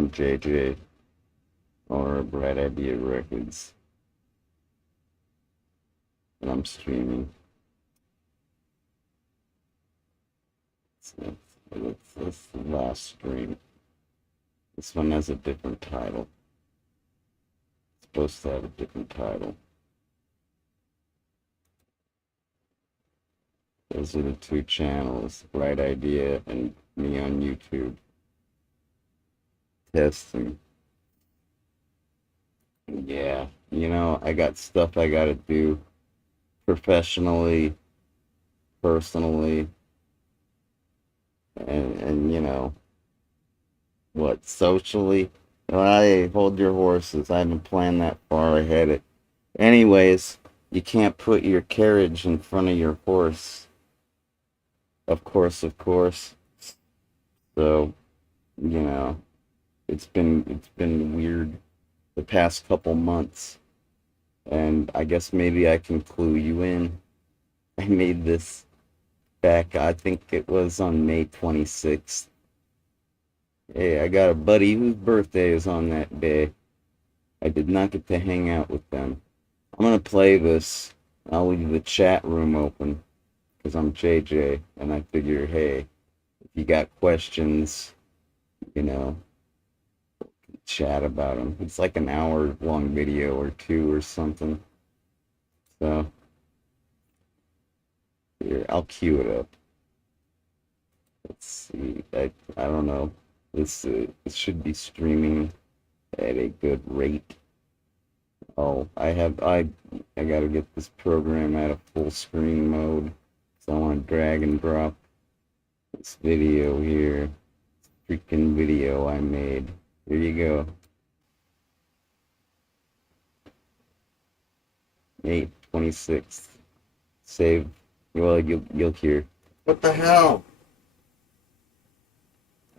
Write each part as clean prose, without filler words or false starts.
I'm JJ, owner of Bright Idea Records, and I'm streaming. So that's the last stream. This one has a different title. It's supposed to have a different title. Those are the two channels, Bright Idea and me on YouTube. Testing. Yeah, I got stuff I gotta do professionally, personally, and what, socially. Well, I hold your horses. I haven't planned that far ahead. Anyways, you can't put your carriage in front of your horse. Of course, of course. So, you know, it's been weird the past couple months, and I guess maybe I can clue you in. I made this back, I think it was on May 26th. Hey, I got a buddy whose birthday is on that day. I did not get to hang out with them. I'm gonna play this. I'll leave the chat room open because I'm JJ, and I figure, hey, if you got questions, you know, chat about them. It's like an hour long video or two or something. So here, I'll cue it up. Let's see. I don't know. This it should be streaming at a good rate. Oh, I gotta get this program out of full screen mode. So I want to drag and drop this video here. Freaking video I made. Here you go. May 26th. Save. Well, you'll hear. What the hell?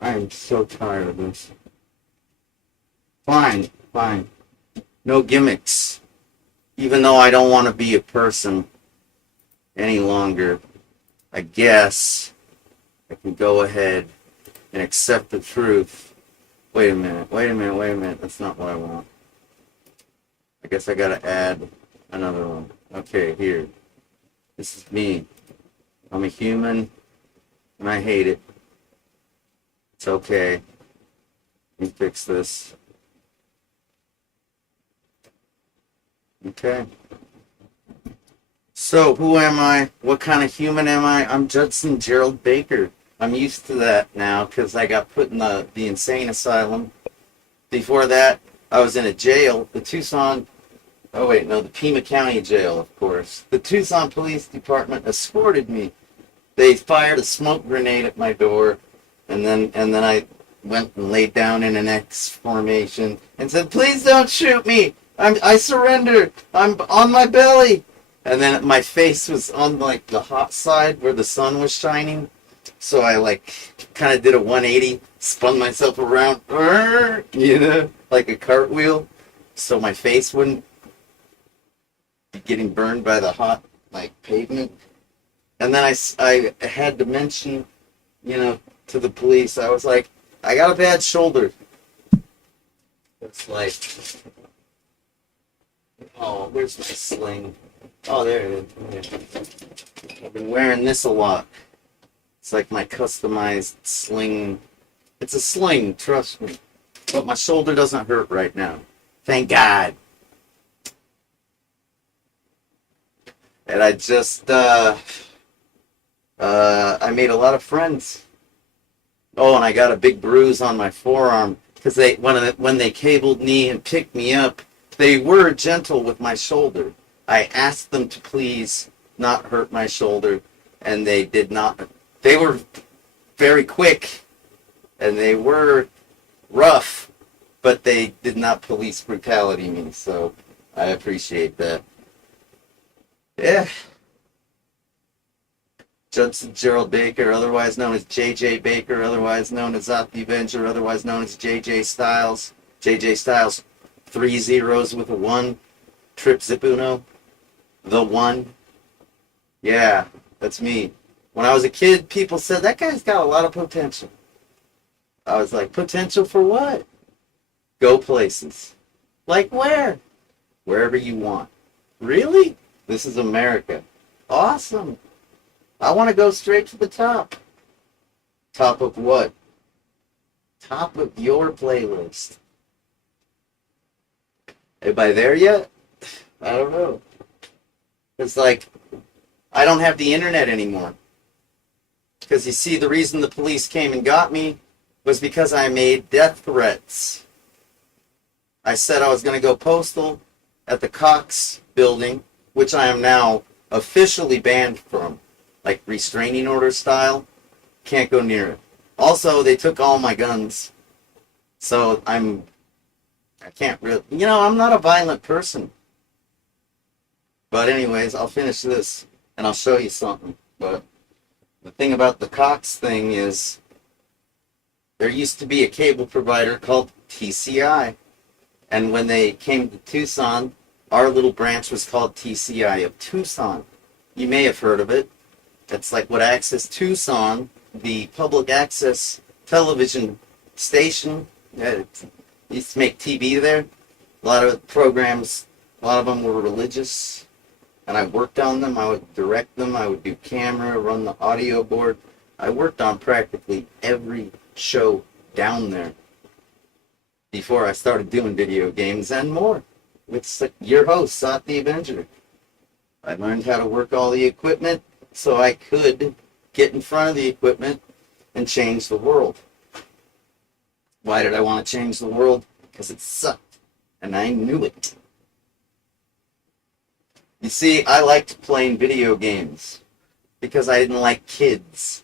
I am so tired of this. Fine, fine. No gimmicks. Even though I don't want to be a person any longer, I guess I can go ahead and accept the truth. Wait a minute, wait a minute, wait a minute. That's not what I want. I guess I gotta add another one. Okay, here. This is me. I'm a human, and I hate it. It's okay. Let me fix this. Okay. So, who am I? What kind of human am I? I'm Judson Gerald Baker. I'm used to that now because I got put in the insane asylum. Before that, I was in a jail, the Tucson, oh wait, no, the Pima County Jail, of course. The Tucson Police Department escorted me. They fired a smoke grenade at my door, and then I went and laid down in an X formation and said, "Please don't shoot me. I surrender. I'm on my belly." And then my face was on like the hot side where the sun was shining. So I like kind of did a 180, spun myself around, like a cartwheel, so my face wouldn't be getting burned by the hot like pavement. And then I had to mention, to the police, I was like, I got a bad shoulder. It's like, oh, where's my sling? Oh, there it is. I've been wearing this a lot. It's like my customized sling. It's a sling, trust me. But my shoulder doesn't hurt right now. Thank God. And I just, I made a lot of friends. Oh, and I got a big bruise on my forearm because when they cabled me and picked me up, they were gentle with my shoulder. I asked them to please not hurt my shoulder, and they did not. They were very quick, and they were rough, but they did not police brutality me, so I appreciate that. Yeah. Judson Gerald Baker, otherwise known as JJ Baker, otherwise known as Zot the Avenger, otherwise known as JJ Styles. JJ Styles, 3 zeros with a 1. Trip Zip Uno. The One. Yeah, that's me. When I was a kid, people said, that guy's got a lot of potential. I was like, potential for what? Go places. Like where? Wherever you want. Really? This is America. Awesome. I want to go straight to the top. Top of what? Top of your playlist. Anybody there yet? I don't know. It's like, I don't have the internet anymore. Because you see, the reason the police came and got me was because I made death threats. I said I was going to go postal at the Cox building, which I am now officially banned from. Like restraining order style. Can't go near it. Also, they took all my guns. So I can't really, I'm not a violent person. But anyways, I'll finish this and I'll show you something. But the thing about the Cox thing is there used to be a cable provider called TCI. And when they came to Tucson, our little branch was called TCI of Tucson. You may have heard of it. It's like what Access Tucson, the public access television station, used to make TV there. A lot of programs, a lot of them were religious. And I worked on them. I would direct them. I would do camera, run the audio board. I worked on practically every show down there before I started doing video games and more. With your host, Sot the Avenger. I learned how to work all the equipment so I could get in front of the equipment and change the world. Why did I want to change the world? Because it sucked, and I knew it. You see, I liked playing video games because I didn't like kids.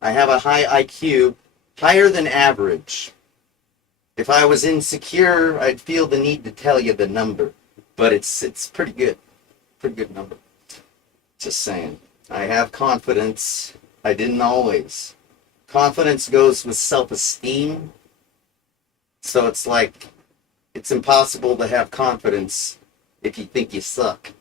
I have a high IQ, higher than average. If I was insecure, I'd feel the need to tell you the number, but it's pretty good. Pretty good number. Just saying. I have confidence. I didn't always. Confidence goes with self-esteem. So it's like, it's impossible to have confidence if you think you suck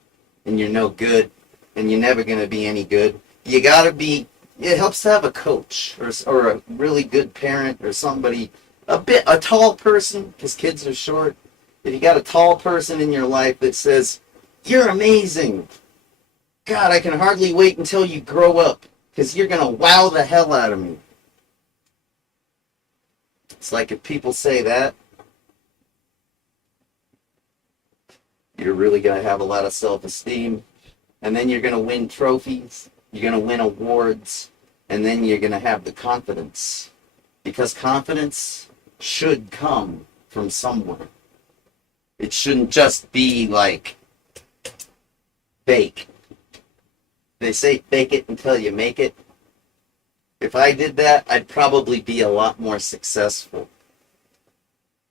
and you're no good and you're never going to be any good. You got to be, it helps to have a coach or a really good parent or somebody, a tall person, because kids are short. If you got a tall person in your life that says, you're amazing. God, I can hardly wait until you grow up because you're going to wow the hell out of me. It's like if people say that, you're really going to have a lot of self-esteem. And then you're going to win trophies. You're going to win awards. And then you're going to have the confidence. Because confidence should come from somewhere. It shouldn't just be like fake. They say fake it until you make it. If I did that, I'd probably be a lot more successful.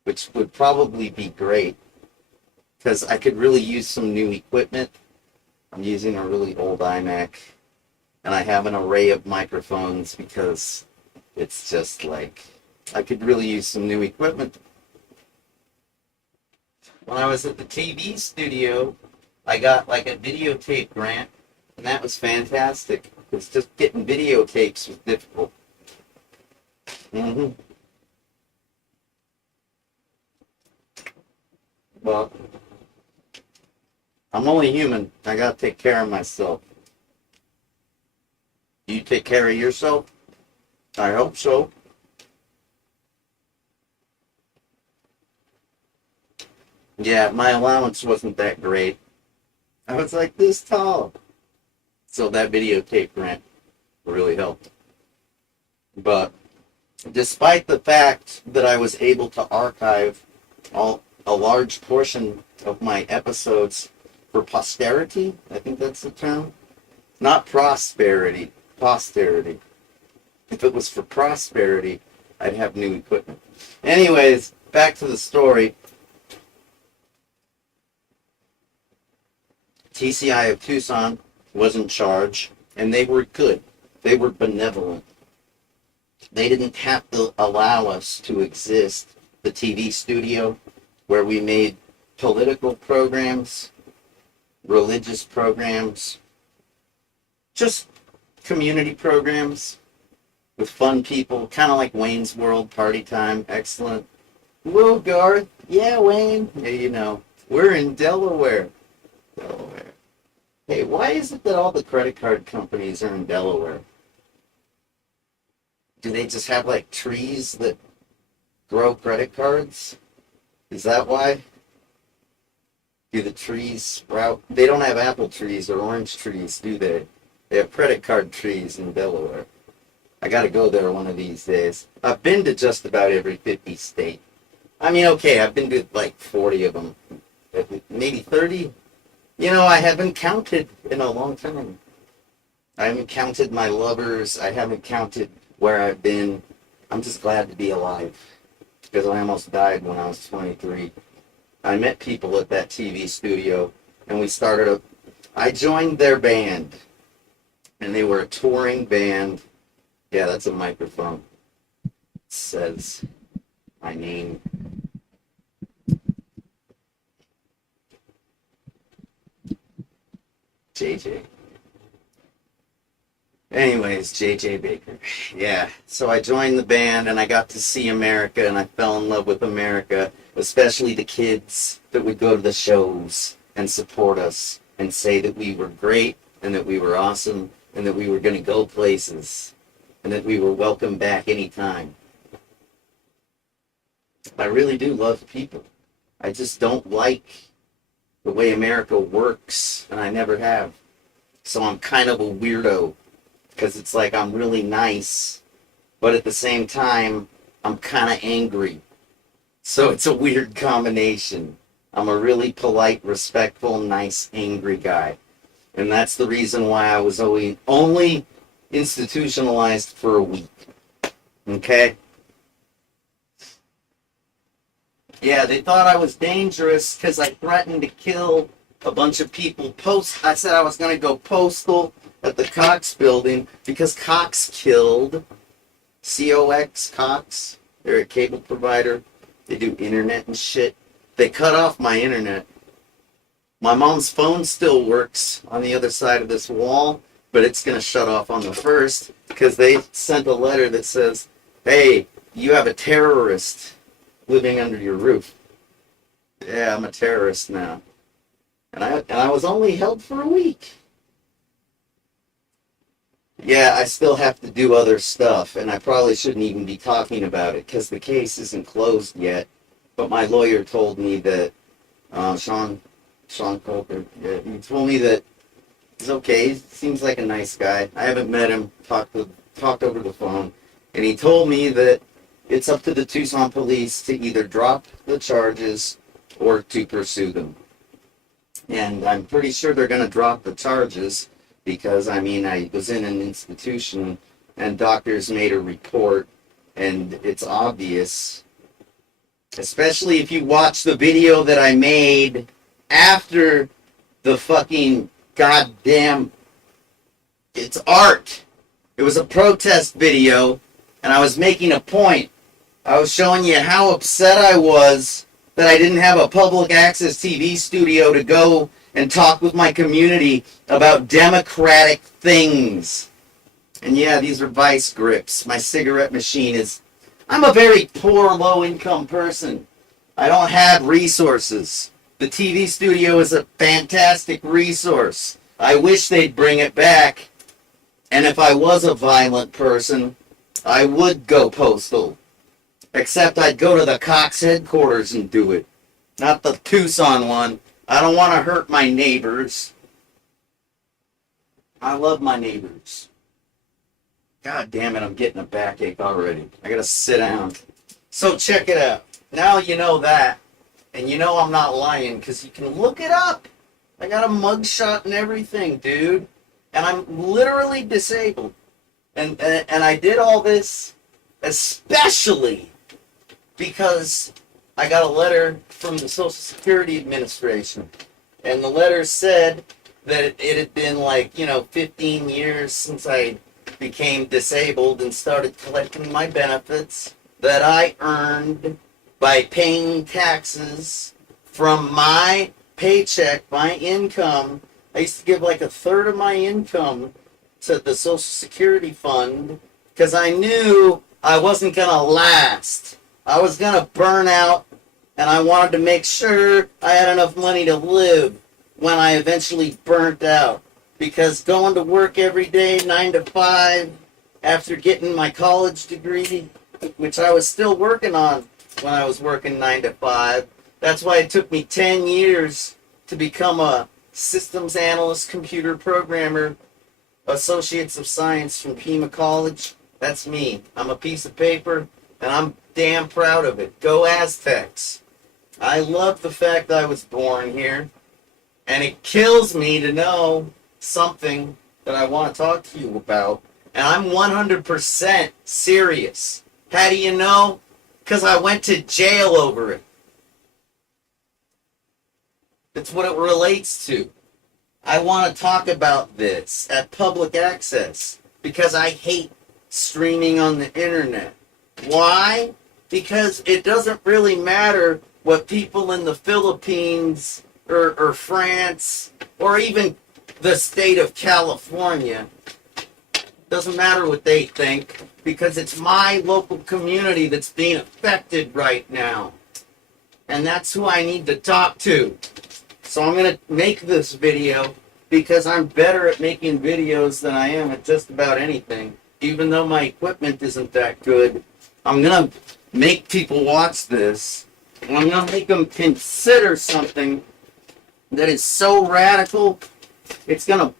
Which would probably be great. Because I could really use some new equipment. I'm using a really old iMac. And I have an array of microphones because it's just like, I could really use some new equipment. When I was at the TV studio, I got like a videotape grant. And that was fantastic. Because just getting videotapes was difficult. Well, I'm only human. I gotta take care of myself. Do you take care of yourself? I hope so. Yeah, my allowance wasn't that great. I was like this tall. So that videotape grant really helped. But despite the fact that I was able to archive a large portion of my episodes for posterity, I think that's the term. Not prosperity, posterity. If it was for prosperity, I'd have new equipment. Anyways, back to the story. TCI of Tucson was in charge, and they were good. They were benevolent. They didn't have to allow us to exist. The TV studio, where we made political programs, religious programs, just community programs with fun people, kind of like Wayne's World, Party Time, excellent. Whoa, Garth. Yeah, Wayne. Yeah, we're in Delaware. Delaware. Hey, why is it that all the credit card companies are in Delaware? Do they just have like trees that grow credit cards? Is that why? Do the trees sprout? They don't have apple trees or orange trees, do they? They have credit card trees in Delaware. I gotta go there one of these days. I've been to just about every 50 state. I mean, okay, I've been to like 40 of them. Maybe 30. I haven't counted in a long time. I haven't counted my lovers. I haven't counted where I've been. I'm just glad to be alive. Because I almost died when I was 23. I met people at that TV studio, and I joined their band, and they were a touring band. Yeah, that's a microphone. It says my name. JJ. Anyways, JJ Baker. Yeah, so I joined the band and I got to see America and I fell in love with America, especially the kids that would go to the shows and support us and say that we were great and that we were awesome and that we were going to go places and that we were welcome back anytime. I really do love people. I just don't like the way America works, and I never have. So I'm kind of a weirdo. Because it's like I'm really nice, but at the same time, I'm kind of angry. So it's a weird combination. I'm a really polite, respectful, nice, angry guy. And that's the reason why I was only institutionalized for a week. Okay? Yeah, they thought I was dangerous because I threatened to kill a bunch of people. I said I was going to go postal at the Cox building because Cox killed Cox. They're a cable provider. They do internet and shit. They cut off my internet. My mom's phone still works on the other side of this wall, but it's going to shut off on the 1st because they sent a letter that says, hey, you have a terrorist living under your roof. Yeah, I'm a terrorist now. And I was only held for a week. Yeah, I still have to do other stuff, and I probably shouldn't even be talking about it because the case isn't closed yet. But my lawyer told me that Sean Coulter, yeah, he told me that he's okay. He seems like a nice guy. I haven't met him, talked over the phone, and he told me that it's up to the Tucson police to either drop the charges or to pursue them. And I'm pretty sure they're going to drop the charges. Because, I was in an institution and doctors made a report and it's obvious, especially if you watch the video that I made after the fucking goddamn, it's art. It was a protest video and I was making a point. I was showing you how upset I was that I didn't have a public access TV studio to go and talk with my community about democratic things. And yeah, these are vice grips. My cigarette machine I'm a very poor, low-income person. I don't have resources. The TV studio is a fantastic resource. I wish they'd bring it back. And if I was a violent person, I would go postal. Except I'd go to the Cox headquarters and do it. Not the Tucson one. I don't want to hurt my neighbors. I love my neighbors. God damn it, I'm getting a backache already. I gotta sit down. So check it out. Now you know that. And you know I'm not lying because you can look it up. I got a mugshot and everything, dude. And I'm literally disabled. And I did all this especially because I got a letter from the Social Security Administration. And the letter said that it had been 15 years since I became disabled and started collecting my benefits that I earned by paying taxes from my paycheck, my income. I used to give a third of my income to the Social Security Fund because I knew I wasn't going to last. I was gonna burn out, and I wanted to make sure I had enough money to live when I eventually burnt out. Because going to work every day, 9 to 5, after getting my college degree, which I was still working on when I was working 9 to 5, that's why it took me 10 years to become a systems analyst, computer programmer, Associates of Science from Pima College. That's me. I'm a piece of paper, and I'm damn proud of it. Go Aztecs. I love the fact that I was born here, and it kills me to know something that I want to talk to you about, and I'm 100% serious. How do you know? Because I went to jail over it. That's what it relates to. I want to talk about this at public access because I hate streaming on the internet. Why? Because it doesn't really matter what people in the Philippines or France or even the state of California, doesn't matter what they think, because it's my local community that's being affected right now. And that's who I need to talk to. So I'm going to make this video because I'm better at making videos than I am at just about anything. Even though my equipment isn't that good, I'm going to make people watch this. And I'm going to make them consider something that is so radical, it's going to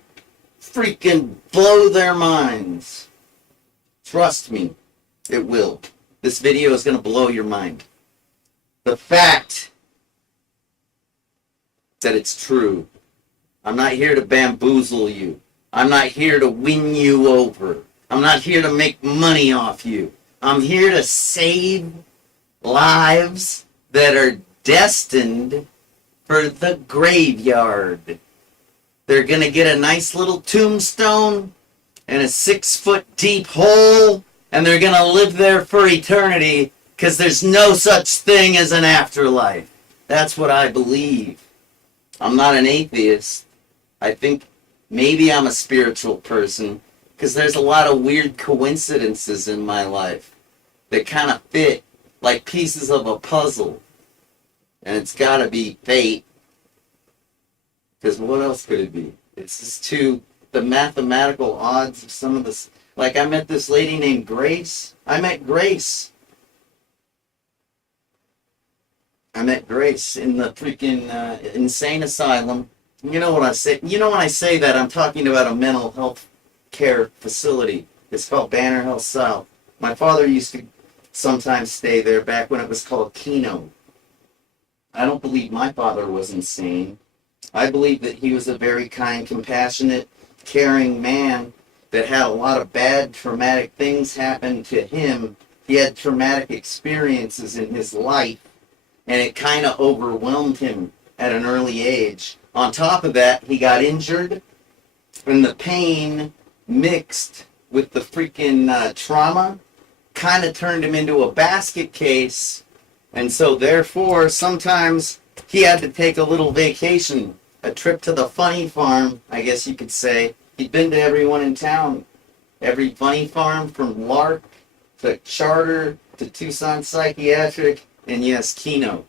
freaking blow their minds. Trust me, it will. This video is going to blow your mind. The fact that it's true. I'm not here to bamboozle you. I'm not here to win you over. I'm not here to make money off you. I'm here to save lives that are destined for the graveyard. They're going to get a nice little tombstone and a 6-foot deep hole, and they're going to live there for eternity because there's no such thing as an afterlife. That's what I believe. I'm not an atheist. I think maybe I'm a spiritual person because there's a lot of weird coincidences in my life that kind of fit like pieces of a puzzle. And it's got to be fate. Because what else could it be? It's just the mathematical odds of some of this. Like I met this lady named Grace. I met Grace in the freaking insane asylum. You know what I say? You know when I say that, I'm talking about a mental health care facility. It's called Banner Hill South. My father used to sometimes stay there back when it was called Keno. I don't believe my father was insane. I believe that he was a very kind, compassionate, caring man that had a lot of bad, traumatic things happen to him. He had traumatic experiences in his life, and it kind of overwhelmed him at an early age. On top of that, he got injured, and the pain mixed with the freaking trauma kind of turned him into a basket case, and so therefore sometimes he had to take a little vacation, a trip to the funny farm, I guess you could say. He'd been to everyone in town, every funny farm from Lark to Charter to Tucson Psychiatric, and yes, Keno.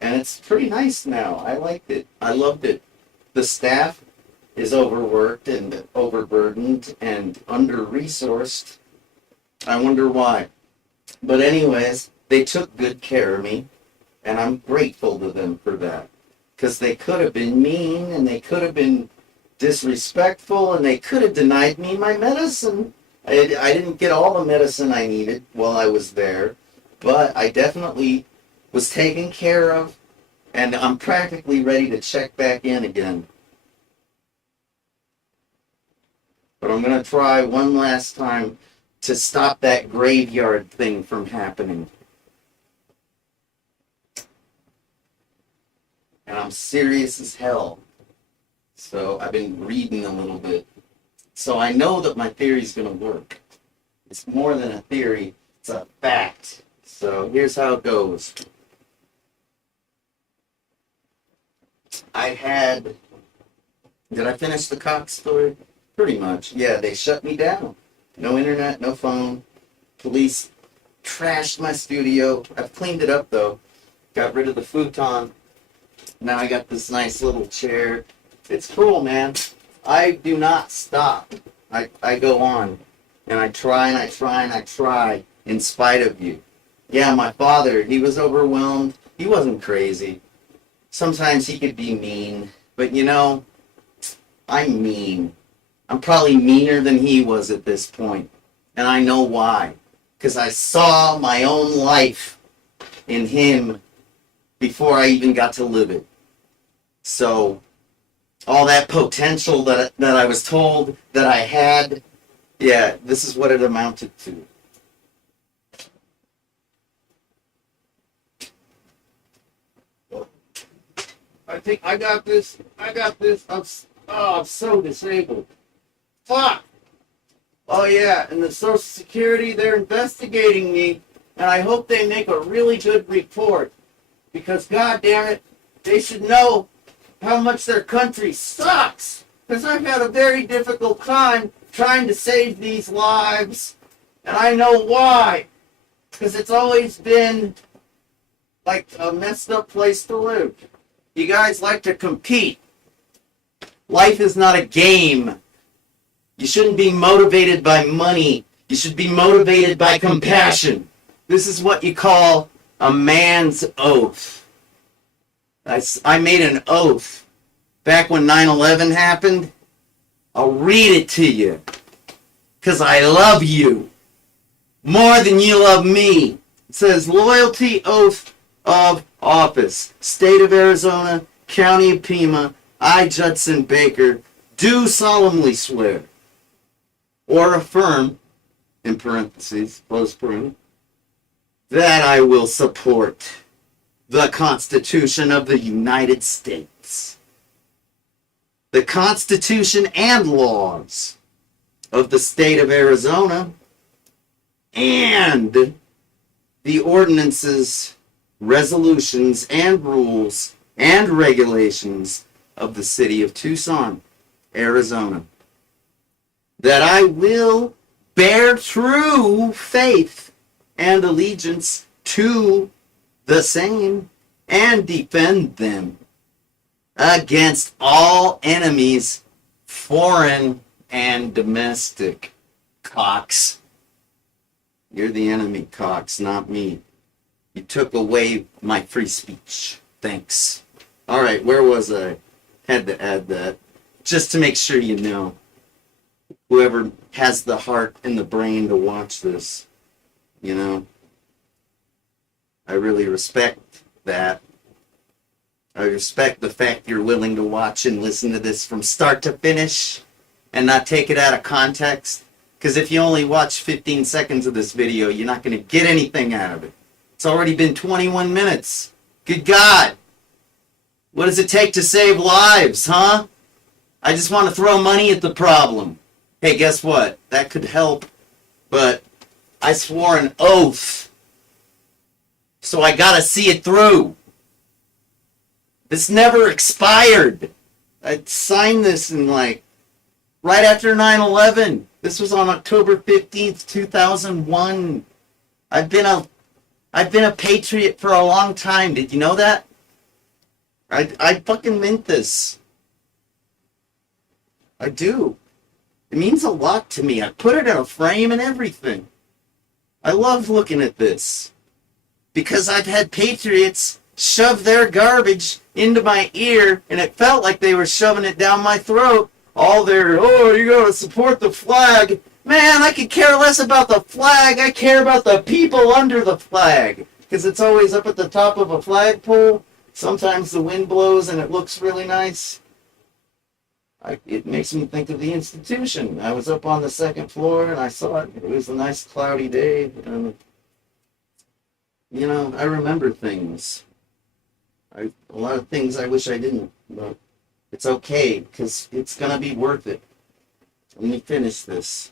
And it's pretty nice now. I liked it. I loved it. The staff is overworked and overburdened and under-resourced. I wonder why. But anyways, they took good care of me, and I'm grateful to them for that. Because they could have been mean, and they could have been disrespectful, and they could have denied me my medicine. I didn't get all the medicine I needed while I was there, but I definitely was taken care of, and I'm practically ready to check back in again. But I'm going to try one last time to stop that graveyard thing from happening. And I'm serious as hell. So I've been reading a little bit. So I know that my theory is going to work. It's more than a theory, it's a fact. So here's how it goes. Did I finish the Cox story? Pretty much. Yeah, they shut me down. No internet, no phone. Police trashed my studio. I've cleaned it up though. Got rid of the futon. Now I got this nice little chair. It's cool, man. I do not stop. I go on. And I try and I try and I try in spite of you. Yeah, my father, he was overwhelmed. He wasn't crazy. Sometimes he could be mean. But you know, I'm mean. I'm probably meaner than he was at this point. And I know why. Because I saw my own life in him before I even got to live it. So, all that potential that I was told that I had, yeah, this is what it amounted to. I think I got this. I'm so disabled. Fuck! Oh yeah, and the Social Security, they're investigating me, and I hope they make a really good report. Because god damn it, they should know how much their country sucks. Because I've had a very difficult time trying to save these lives, and I know why. Because it's always been like a messed up place to live. You guys like to compete. Life is not a game. You shouldn't be motivated by money. You should be motivated by compassion. This is what you call a man's oath. I made an oath back when 9/11 happened. I'll read it to you. Because I love you more than you love me. It says, loyalty oath of office. State of Arizona, County of Pima, I, Judson Baker, do solemnly swear or affirm, in parentheses, close parentheses, that I will support the Constitution of the United States, the Constitution and laws of the state of Arizona, and the ordinances, resolutions, and rules and regulations of the city of Tucson, Arizona, that I will bear true faith and allegiance to the same and defend them against all enemies, foreign and domestic. Cox. You're the enemy, Cox, not me. You took away my free speech. Thanks. All right, where was I? Had to add that. Just to make sure you know. Whoever has the heart and the brain to watch this, you know. I really respect that. I respect the fact you're willing to watch and listen to this from start to finish and not take it out of context. Because if you only watch 15 seconds of this video, you're not going to get anything out of it. It's already been 21 minutes. Good God. What does it take to save lives, huh? I just want to throw money at the problem. Hey, guess what? That could help. But I swore an oath. So I gotta see it through. This never expired. I signed this in right after 9/11. This was on October 15th, 2001. I've been a patriot for a long time. Did you know that? I fucking meant this. I do. It means a lot to me. I put it in a frame and everything. I love looking at this. Because I've had patriots shove their garbage into my ear, and it felt like they were shoving it down my throat. All their, oh, you gotta support the flag. Man, I could care less about the flag. I care about the people under the flag. Because it's always up at the top of a flagpole. Sometimes the wind blows and it looks really nice. It makes me think of the institution. I was up on the second floor and I saw it. It was a nice cloudy day. And, you know, I remember things. A lot of things I wish I didn't. But it's okay, because it's going to be worth it. Let me finish this.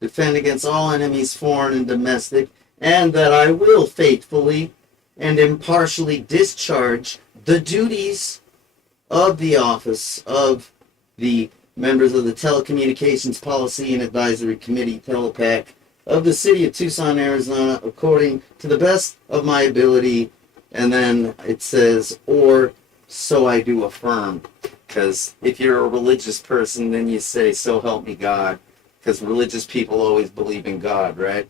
Defend against all enemies, foreign and domestic, and that I will faithfully and impartially discharge the duties of the office of the members of the Telecommunications Policy and Advisory Committee, Telepac, of the city of Tucson, Arizona, according to the best of my ability. And then it says, or so I do affirm. Because if you're a religious person, then you say, so help me God. Because religious people always believe in God, right?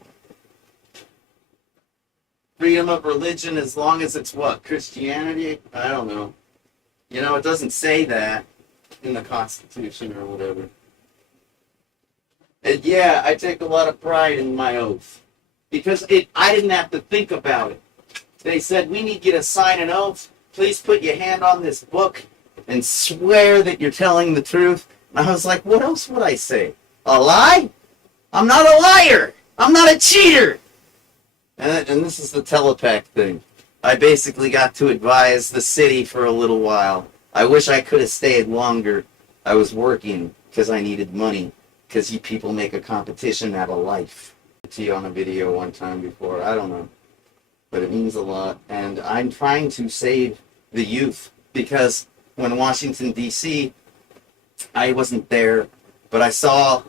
Freedom of religion, as long as it's what? Christianity? I don't know. You know, it doesn't say that in the Constitution or whatever. And yeah, I take a lot of pride in my oath. Because I didn't have to think about it. They said, we need you to sign an oath. Please put your hand on this book and swear that you're telling the truth. And I was like, what else would I say? A lie? I'm not a liar. I'm not a cheater. And this is the telepack thing. I basically got to advise the city for a little while. I wish I could have stayed longer. I was working because I needed money. Because you people make a competition out of life. To you on a video one time before. I don't know. But it means a lot. And I'm trying to save the youth. Because when Washington, D.C., I wasn't there. But I saw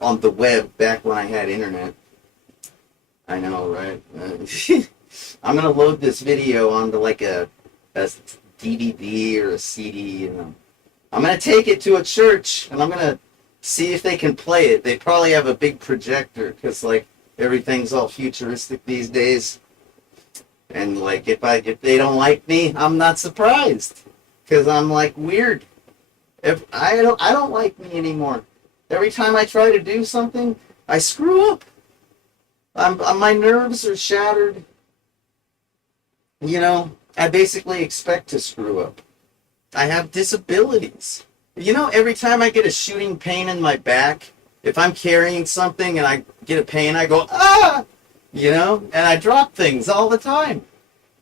on the web back when I had internet. I know, right? I'm going to load this video onto like a DVD or a CD. And I'm going to take it to a church and I'm going to see if they can play it. They probably have a big projector because like everything's all futuristic these days. And like if they don't like me, I'm not surprised because I'm like weird. If I don't like me anymore. Every time I try to do something, I screw up. My nerves are shattered. You know, I basically expect to screw up. I have disabilities. You know, every time I get a shooting pain in my back, if I'm carrying something and I get a pain, I go, ah! You know, and I drop things all the time.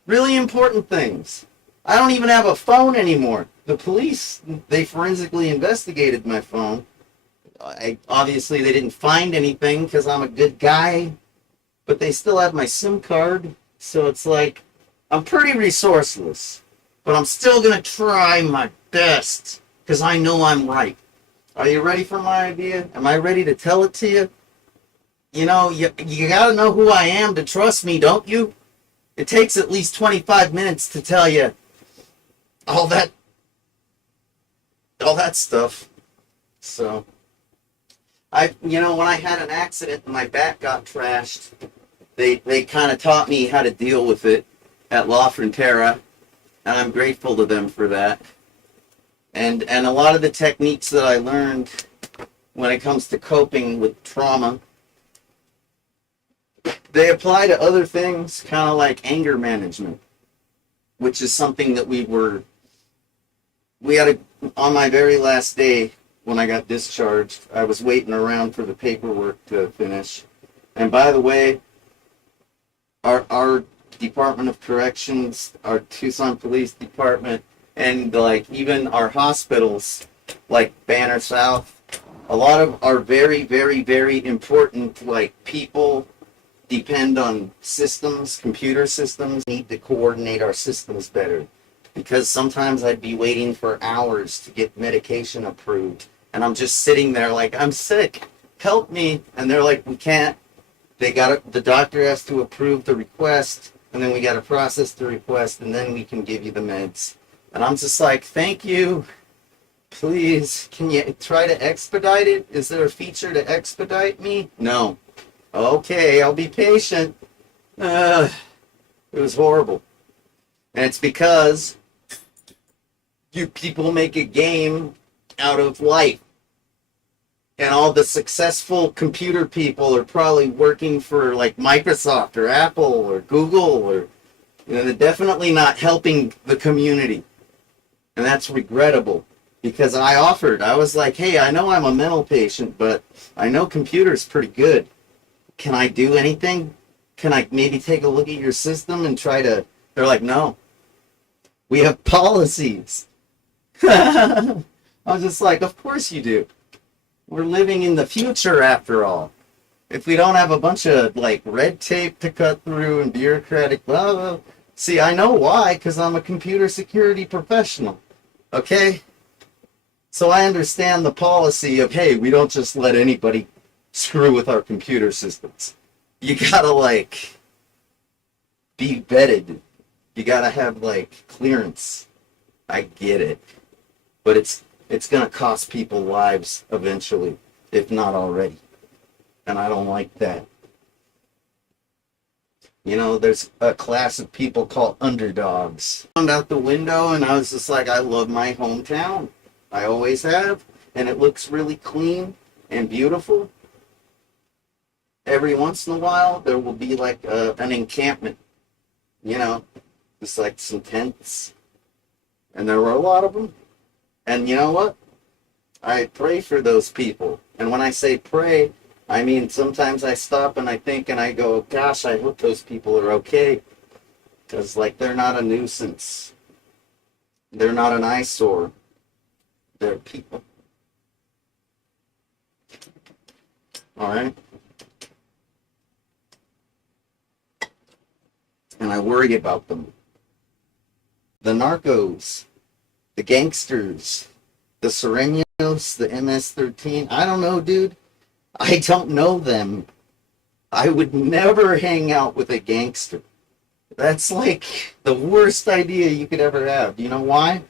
Really important things. I don't even have a phone anymore. The police, they forensically investigated my phone. Obviously, they didn't find anything because I'm a good guy. But they still have my SIM card, so it's like, I'm pretty resourceless. But I'm still going to try my best, because I know I'm right. Are you ready for my idea? Am I ready to tell it to you? You know, you got to know who I am to trust me, don't you? It takes at least 25 minutes to tell you all that stuff. So... when I had an accident and my back got trashed, they kind of taught me how to deal with it at La Frontera, and I'm grateful to them for that. And a lot of the techniques that I learned when it comes to coping with trauma, they apply to other things, kind of like anger management, which is something that we had on my very last day. When I got discharged, I was waiting around for the paperwork to finish. And by the way, our Department of Corrections, our Tucson Police Department, and like even our hospitals, like Banner South, a lot of our very, very, very important like people depend on systems, computer systems. We need to coordinate our systems better. Because sometimes I'd be waiting for hours to get medication approved. And I'm just sitting there like, I'm sick, help me. And they're like, we can't. The doctor has to approve the request, and then we got to process the request, and then we can give you the meds. And I'm just like, thank you. Please, can you try to expedite it? Is there a feature to expedite me? No. Okay, I'll be patient. It was horrible. And it's because you people make a game out of life. And all the successful computer people are probably working for like Microsoft or Apple or Google or, they're definitely not helping the community. And that's regrettable because I was like, hey, I know I'm a mental patient, but I know computers pretty good. Can I do anything? Can I maybe take a look at your system and they're like, no. We have policies. I was just like, of course you do. We're living in the future after all. If we don't have a bunch of like red tape to cut through and bureaucratic blah, blah. See, I know why, because I'm a computer security professional. Okay? So I understand the policy of, hey, we don't just let anybody screw with our computer systems. you gotta like be vetted. You gotta have like clearance. I get it, but it's gonna cost people lives eventually, if not already, and I don't like that. You know, there's a class of people called underdogs. I found out the window and I was just like, I love my hometown. I always have, and it looks really clean and beautiful. Every once in a while, there will be like an encampment, you know, just like some tents, and there were a lot of them. And you know what? I pray for those people. And when I say pray, I mean sometimes I stop and I think and I go, gosh, I hope those people are okay. Because, like, they're not a nuisance. They're not an eyesore. They're people. All right? And I worry about them. The narcos, the gangsters, the Serenos, the MS-13. I don't know, dude. I don't know them. I would never hang out with a gangster. That's like the worst idea you could ever have. You know why?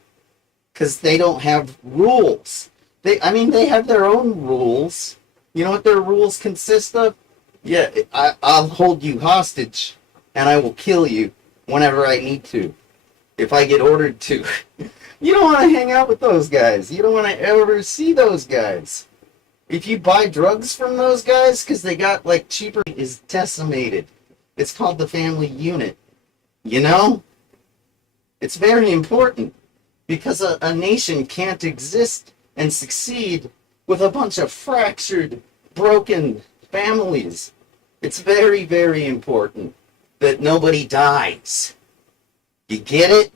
Because they don't have rules. They have their own rules. You know what their rules consist of? Yeah, I'll hold you hostage, and I will kill you whenever I need to, if I get ordered to. You don't want to hang out with those guys. You don't want to ever see those guys. If you buy drugs from those guys because they got like cheaper, is decimated. It's called the family unit. You know? It's very important because a nation can't exist and succeed with a bunch of fractured, broken families. It's very, very important that nobody dies. You get it?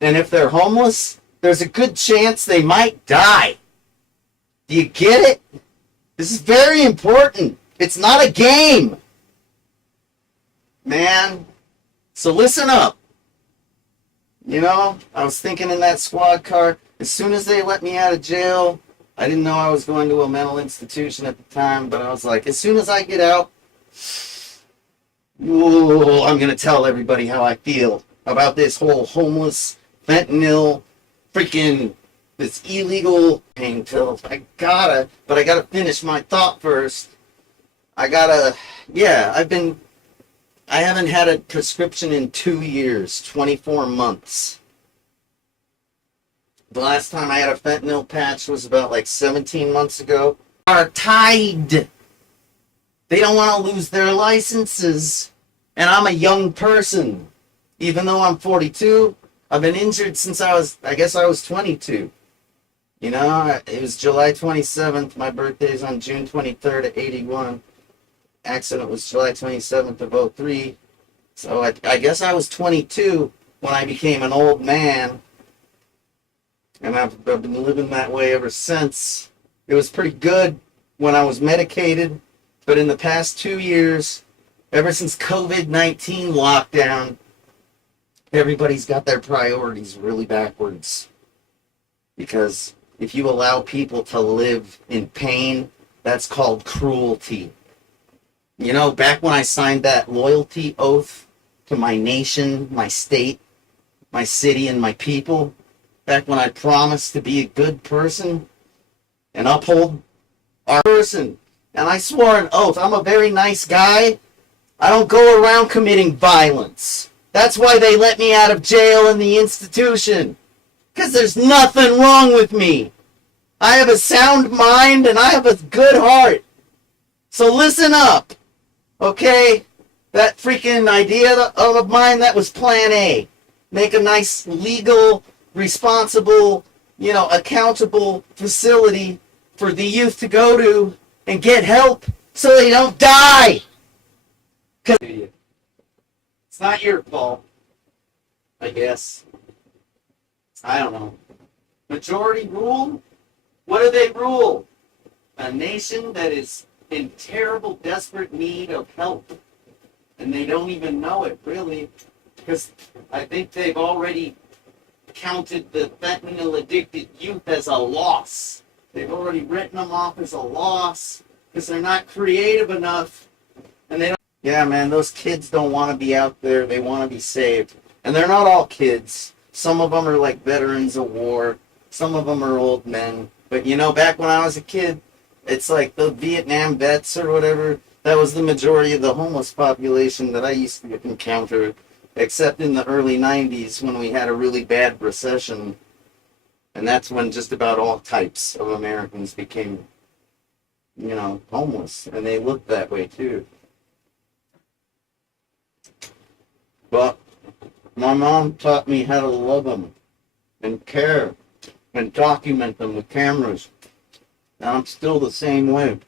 And if they're homeless, there's a good chance they might die. Do you get it? This is very important. It's not a game. Man. So listen up. You know, I was thinking in that squad car, as soon as they let me out of jail, I didn't know I was going to a mental institution at the time, but I was like, as soon as I get out, ooh, I'm going to tell everybody how I feel about this whole homeless, fentanyl, freaking, this illegal pain pills. I gotta finish my thought first. I haven't had a prescription in 2 years, 24 months. The last time I had a fentanyl patch was about like 17 months ago. Are tied. They don't want to lose their licenses. And I'm a young person. Even though I'm 42, I've been injured since I was 22. You know, it was July 27th. My birthday's on June 23rd of 81. Accident was July 27th of 03. So I guess I was 22 when I became an old man. And I've been living that way ever since. It was pretty good when I was medicated. But in the past 2 years, ever since COVID-19 lockdown, everybody's got their priorities really backwards. Because if you allow people to live in pain, that's called cruelty. You know, back when I signed that loyalty oath to my nation, my state, my city, and my people, back when I promised to be a good person and uphold our person, and I swore an oath, I'm a very nice guy. I don't go around committing violence. That's why they let me out of jail in the institution. Because there's nothing wrong with me. I have a sound mind and I have a good heart. So listen up. Okay? That freaking idea of mine, that was plan A. Make a nice, legal, responsible, accountable facility for the youth to go to and get help so they don't die. It's not your fault, I guess. I don't know. Majority rule? What do they rule? A nation that is in terrible, desperate need of help. And they don't even know it, really. Because I think they've already counted the fentanyl-addicted youth as a loss. They've already written them off as a loss because they're not creative enough And they don't, yeah, man, those kids don't want to be out there. They want to be saved. And they're not all kids. Some of them are like veterans of war. Some of them are old men. But you know, back when I was a kid, it's like the Vietnam vets or whatever. That was the majority of the homeless population that I used to encounter, except in the early 90s when we had a really bad recession. And that's when just about all types of Americans became, you know, homeless. And they looked that way too. But my mom taught me how to love them and care and document them with cameras. And I'm still the same way.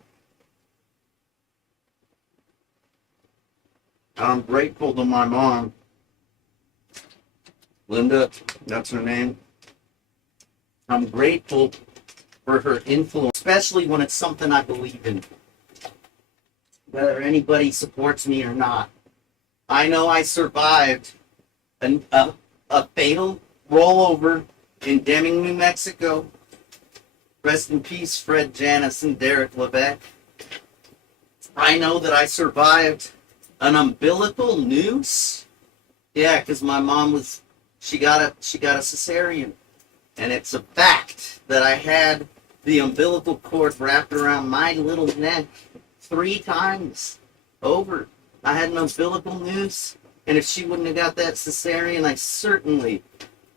And I'm grateful to my mom. Linda, that's her name. I'm grateful for her influence, especially when it's something I believe in. Whether anybody supports me or not. I know I survived a fatal rollover in Deming, New Mexico. Rest in peace, Fred Janis and Derek Levesque. I know that I survived an umbilical noose. Yeah, because my mom she got a cesarean. And it's a fact that I had the umbilical cord wrapped around my little neck 3 times over. I had an umbilical noose, and if she wouldn't have got that cesarean, I certainly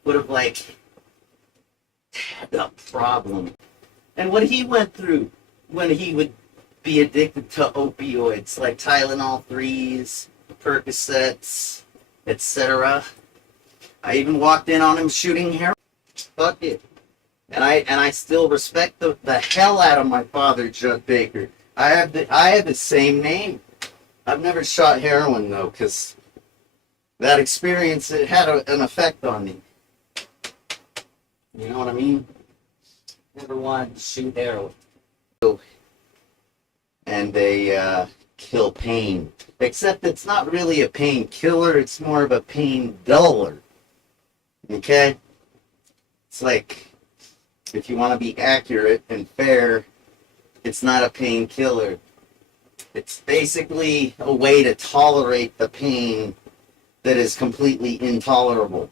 would have, like, had a problem. And what he went through when he would be addicted to opioids, like Tylenol 3s, Percocets, etc. I even walked in on him shooting heroin. Fuck it. And I still respect the hell out of my father, Judd Baker. I have the same name. I've never shot heroin though, because that experience, it had an effect on me. You know what I mean? Never wanted to shoot heroin. And they kill pain. Except it's not really a painkiller, it's more of a pain duller. Okay? It's like, if you want to be accurate and fair, it's not a painkiller. It's basically a way to tolerate the pain that is completely intolerable.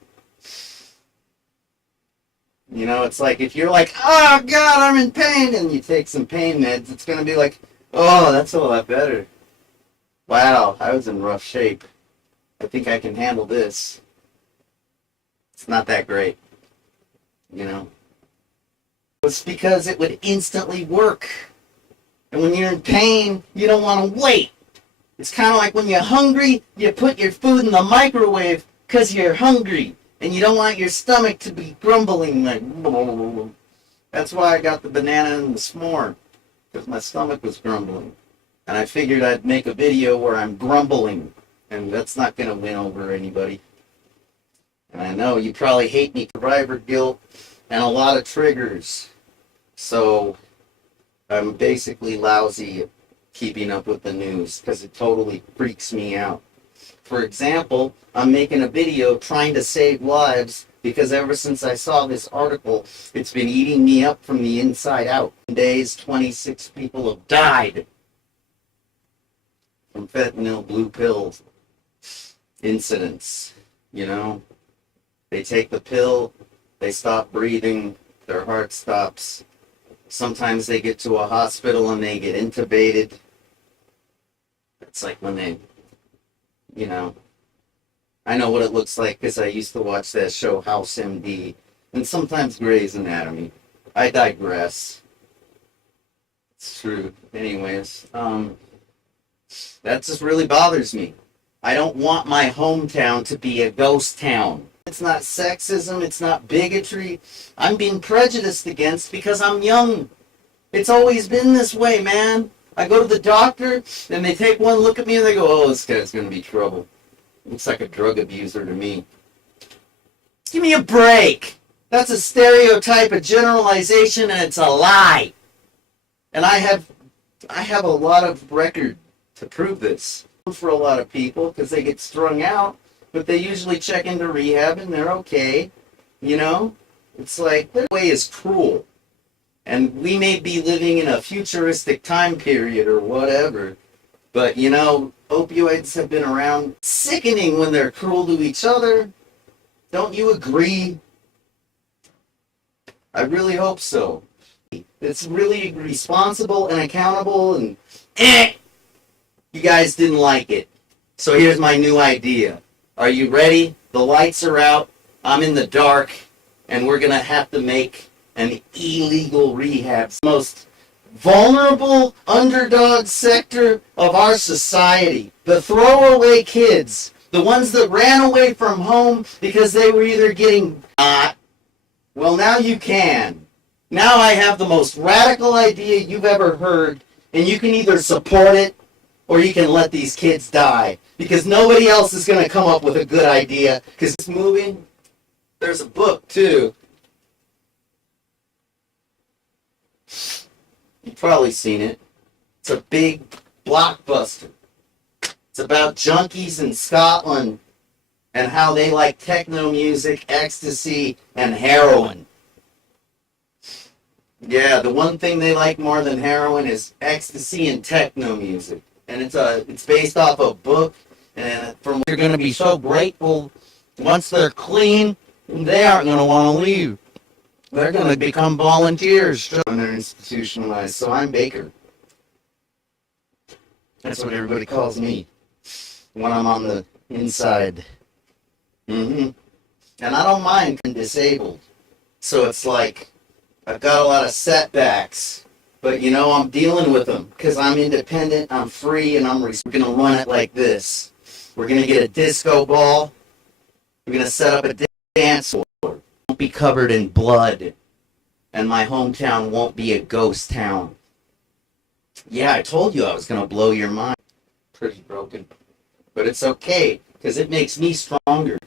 You know, it's like if you're like, oh God, I'm in pain, and you take some pain meds, it's going to be like, oh, that's a lot better. Wow, I was in rough shape. I think I can handle this. It's not that great. You know? It's because it would instantly work. And when you're in pain, you don't want to wait. It's kind of like when you're hungry, you put your food in the microwave because you're hungry. And you don't want your stomach to be grumbling like... That's why I got the banana and the s'more. Because my stomach was grumbling. And I figured I'd make a video where I'm grumbling. And that's not going to win over anybody. And I know you probably hate me, survivor guilt, and a lot of triggers. So I'm basically lousy at keeping up with the news because it totally freaks me out. For example, I'm making a video trying to save lives because ever since I saw this article, it's been eating me up from the inside out. In days, 26 people have died from fentanyl blue pill incidents, you know? They take the pill, they stop breathing, their heart stops. Sometimes they get to a hospital and they get intubated. It's like when they, you know, I know what it looks like because I used to watch that show House MD and sometimes Grey's Anatomy. I digress. It's true. Anyways, that just really bothers me. I don't want my hometown to be a ghost town. It's not sexism, it's not bigotry. I'm being prejudiced against because I'm young. It's always been this way, man. I go to the doctor, and they take one look at me and they go, oh, this guy's going to be trouble. Looks like a drug abuser to me. Give me a break. That's a stereotype, a generalization, and it's a lie. And I have a lot of record to prove this for a lot of people because they get strung out. But they usually check into rehab and they're okay. You know? It's like, the way is cruel. And we may be living in a futuristic time period or whatever. But you know, opioids have been around. Sickening when they're cruel to each other. Don't you agree? I really hope so. It's really responsible and accountable, and you guys didn't like it. So here's my new idea. Are you ready? The lights are out. I'm in the dark, and we're gonna have to make an illegal rehab. Most vulnerable underdog sector of our society. The throwaway kids. The ones that ran away from home because they were either getting shot. Well, now you can. Now I have the most radical idea you've ever heard, and you can either support it or you can let these kids die. Because nobody else is going to come up with a good idea. Because this movie, there's a book too. You've probably seen it. It's a big blockbuster. It's about junkies in Scotland and how they like techno music, ecstasy, and heroin. Yeah, the one thing they like more than heroin is ecstasy and techno music. And it's based off a book, and from you're going to be so grateful once they're clean, they aren't going to want to leave. They're going to become volunteers. And they're institutionalized, so I'm Baker. That's what everybody calls me when I'm on the inside. And I don't mind being disabled. So it's like, I've got a lot of setbacks, but you know, I'm dealing with them because I'm independent, I'm free, and we're going to run it like this. We're going to get a disco ball. We're going to set up a dance floor. It won't be covered in blood, and my hometown won't be a ghost town. Yeah, I told you I was going to blow your mind. Pretty broken. But it's okay, because it makes me stronger.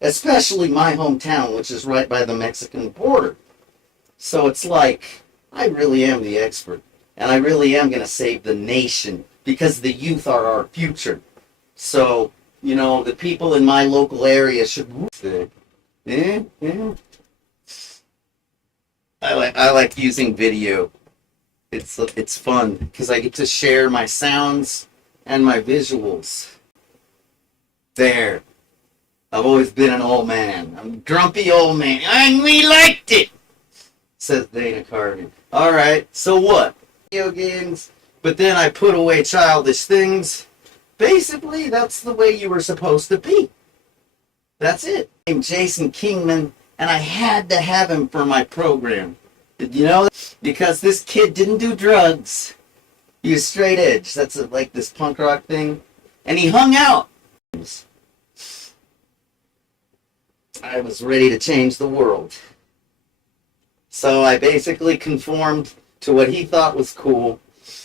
Especially my hometown, which is right by the Mexican border. So it's like, I really am the expert. And I really am going to save the nation, because the youth are our future. So, you know, the people in my local area should... Yeah. I like using video. It's fun, because I get to share my sounds and my visuals. There. I've always been an old man. I'm a grumpy old man. And we liked it, says Dana Carvey. Alright, so what? Video games. But then I put away childish things. Basically, that's the way you were supposed to be. That's it. I'm Jason Kingman, and I had to have him for my program. Did you know that? Because this kid didn't do drugs. He was straight edge. That's like this punk rock thing. And he hung out. I was ready to change the world. So I basically conformed to what he thought was cool.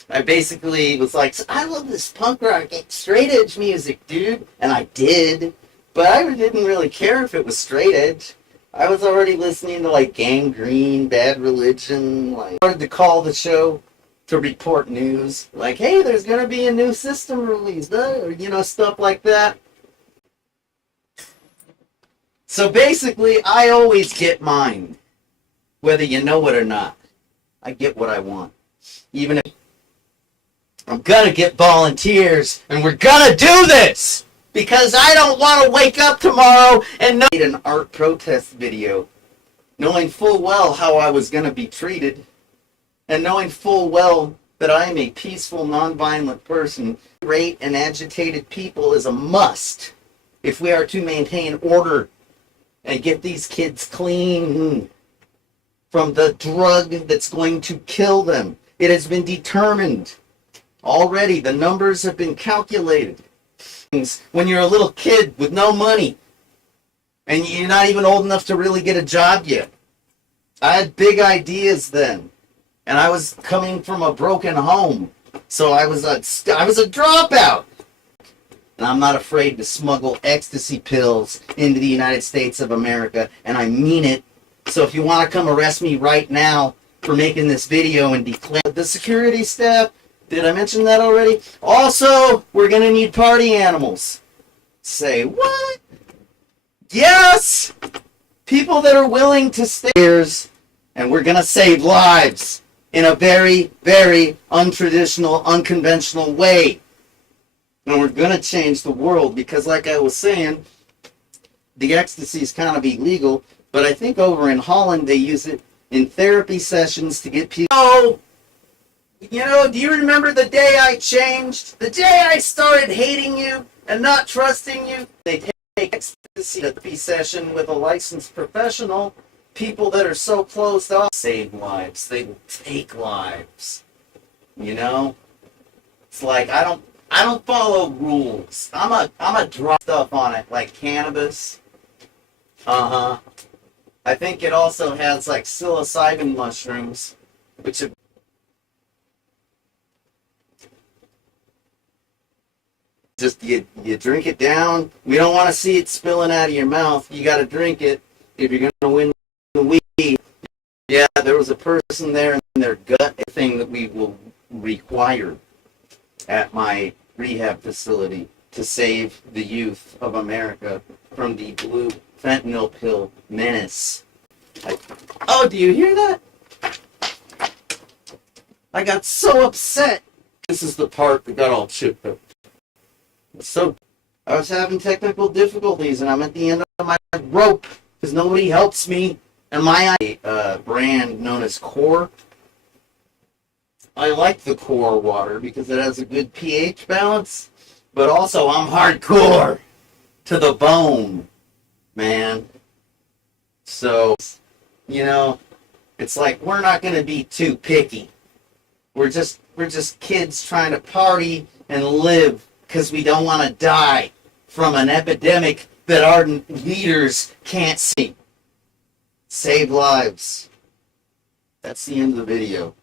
I basically was like, I love this punk rock, straight edge music, dude. And I did. But I didn't really care if it was straight edge. I was already listening to like Gangrene, Bad Religion. Like, I started to call the show to report news. Like, hey, there's going to be a new system released. Or, you know, stuff like that. So basically, I always get mine. Whether you know it or not. I get what I want. Even if I'm gonna get volunteers, and we're gonna do this! Because I don't want to wake up tomorrow and know an art protest video, knowing full well how I was gonna be treated, and knowing full well that I am a peaceful, non-violent person. Irate and agitated people is a must if we are to maintain order and get these kids clean from the drug that's going to kill them. It has been determined already. The numbers have been calculated. When you're a little kid with no money and you're not even old enough to really get a job yet. I had big ideas then, and I was coming from a broken home, so I was a dropout. And I'm not afraid to smuggle ecstasy pills into the United States of America, and I mean it. So if you want to come arrest me right now for making this video and declare the security staff, did I mention that already? Also, we're going to need party animals. Say what? Yes! People that are willing to stay here, and we're going to save lives in a very, very untraditional, unconventional way. And we're going to change the world because, like I was saying, the ecstasy is kind of illegal, but I think over in Holland they use it in therapy sessions to get people. Oh, do you remember the day I changed? The day I started hating you and not trusting you? They take ecstasy therapy session with a licensed professional. People that are so closed off save lives. They will take lives. It's like I don't follow rules. I'm a drop stuff on it, like cannabis. I think it also has like psilocybin mushrooms, which have just you drink it down. We don't want to see it spilling out of your mouth. You got to drink it if you're gonna win the weed. Yeah, there was a person there in their gut thing that we will require at my rehab facility to save the youth of America from the blue fentanyl pill menace. Oh, do you hear that? I got so upset. This is the part that got all chipped up. So, I was having technical difficulties and I'm at the end of my rope because nobody helps me. And my brand known as Core. I like the Core water because it has a good pH balance, but also I'm hardcore to the bone, man. So, it's like we're not going to be too picky. We're just kids trying to party and live because we don't want to die from an epidemic that our leaders can't see. Save lives. That's the end of the video.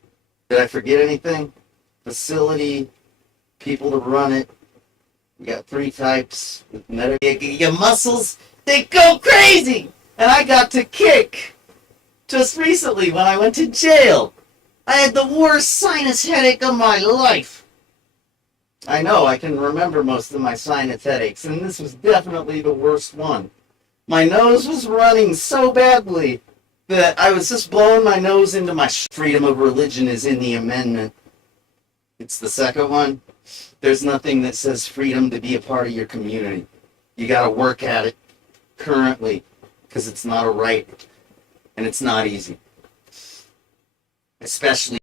Did I forget anything? Facility, people to run it. We got 3 types. Your muscles, they go crazy! And I got to kick just recently when I went to jail. I had the worst sinus headache of my life. I know, I can remember most of my sinus headaches, and this was definitely the worst one. My nose was running so badly that I was just blowing my nose into my freedom of religion is in the amendment. It's the second one. There's nothing that says freedom to be a part of your community. You got to work at it currently because it's not a right and it's not easy. Especially